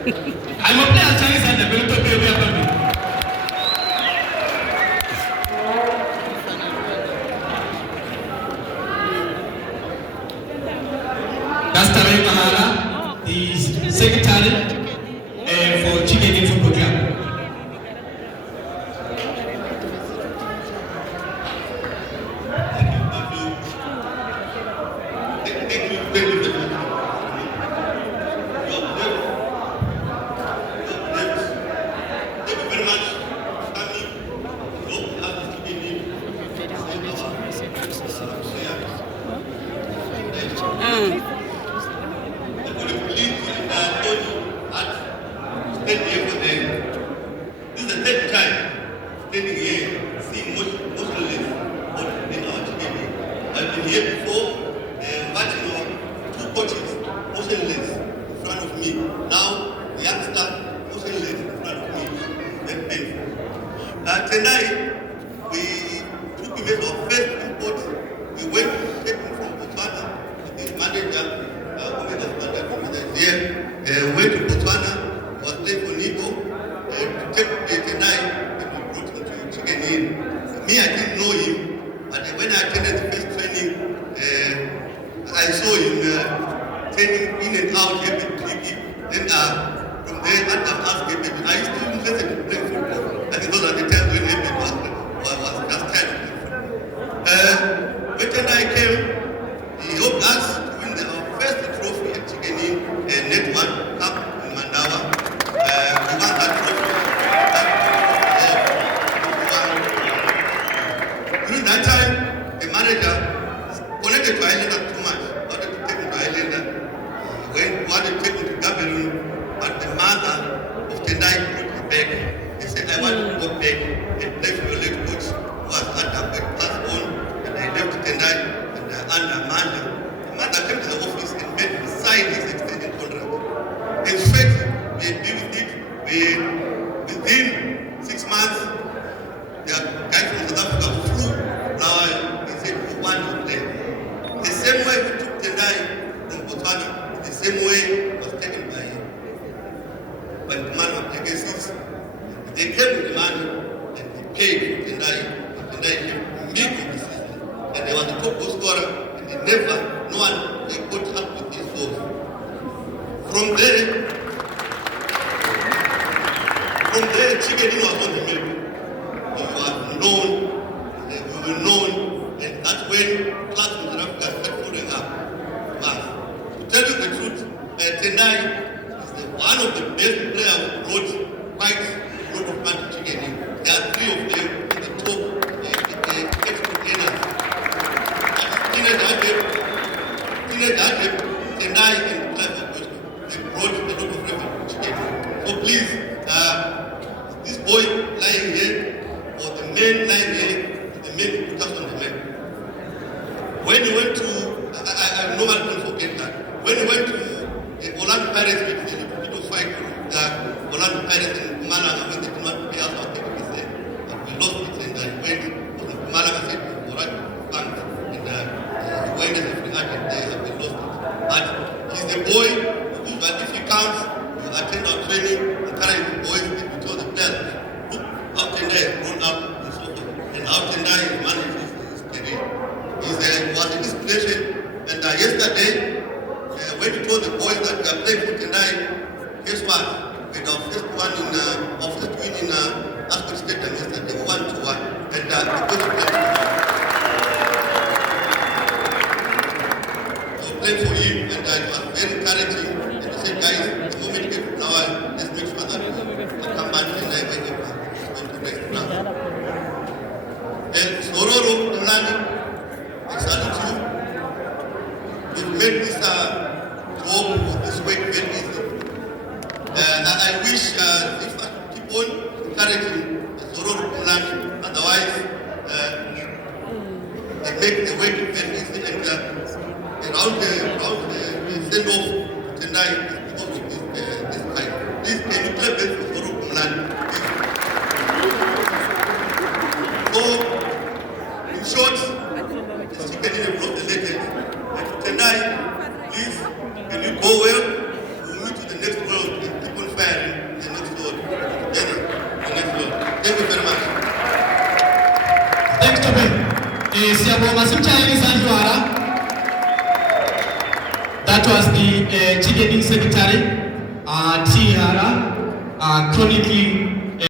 I'm a player Chinese and the Belto Baby. That's Tarek Mahala, the secretary for Chicken Football Club. This is the third time standing here, seeing motionless in our chicken. I've been here before, watching our two coaches motionless in front of me. Now, the youngster motionless in front of me. That's painful. Tonight, we took him as our first import. We went to take him from Botswana. His manager, went to Botswana, was playing for Nico. To take the tonight, and we brought him to Chicken Inn. Me, I didn't know him, but when I attended the first training, I saw him training in and out, every tricky. Then from there, Adam asked him, are you still interested in playing football? I think those are the times when David was just kind of different. When tonight came, he helped us to win our first trophy at Chicken Inn, Net One Cup in Mandawa. We won that trophy. During that time, the manager connected to Islander too much. Wanted to take him to Islander. Wanted to take him to Gaborone, but the mother of Tendai brought him back. He said, I want to go back and play for your late coach, who was Adam, but passed on, and I left Tendai and under Manda. The mother came to the office and made him sign his extended contract. In fact, we agreed with it. Within 6 months, there are guys from South Africa who flew. Now he said, we want to play. The same way we took Tendai from Botswana, the same way was taken by the man of legacies. They came with the money and they paid for Tendai. Tendai came mid of the season. And they were the top goal scorer, and no one got up with these goals. From there, Chicken Inn was on the map. We were known, and that's when clubs in South Africa started following up. But to tell you the truth, Tendai is one of the best players who brought quite a lot of money to Chicken Inn. There are 3 of them in the top ex-entertainers. Teenage Tendai and Clive of West, they brought a lot of revenue to Chicken Inn. So please, this boy lying here, or the man lying here, the man who put us on the map. When he went to, I normally don't forget that. When he went to Orlando Pirates, it was fight the Orlando Pirates in Malaga when they did not pay us our 30%. But we lost it, and I went to Malaga said, Orlando Bank, and he went as a free agent there, and we lost it. But he's the boy who, if he comes, you attend our training, encourage the boys, and we told the players, look how Tendai has grown up and so forth, and how Tendai has managed his career. He was an inspiration, and yesterday, when he told the boys that we are playing for Tendai, guess what? We had our first win in Ascot Stadium yesterday, 1-1, and because of that, playing for him, and it was very encouraging. And he said, guys, the moment you get to now, let's make sure that we come back and I wake up and to next round. And Sororo, Nulani, I salute you. You've made this job of this work very easy. I wish if I could keep on encouraging Sororo, Nulani, otherwise they make the work very easy. And around the send-off tonight because of this fight. Please, can you play best for Sororo Kumlani? So, in short, the Chicken Inn brought the legend. And tonight, please, can you go well? We'll meet to the next world and keep on fighting. That was the ticketing secretary, Tiara, chronically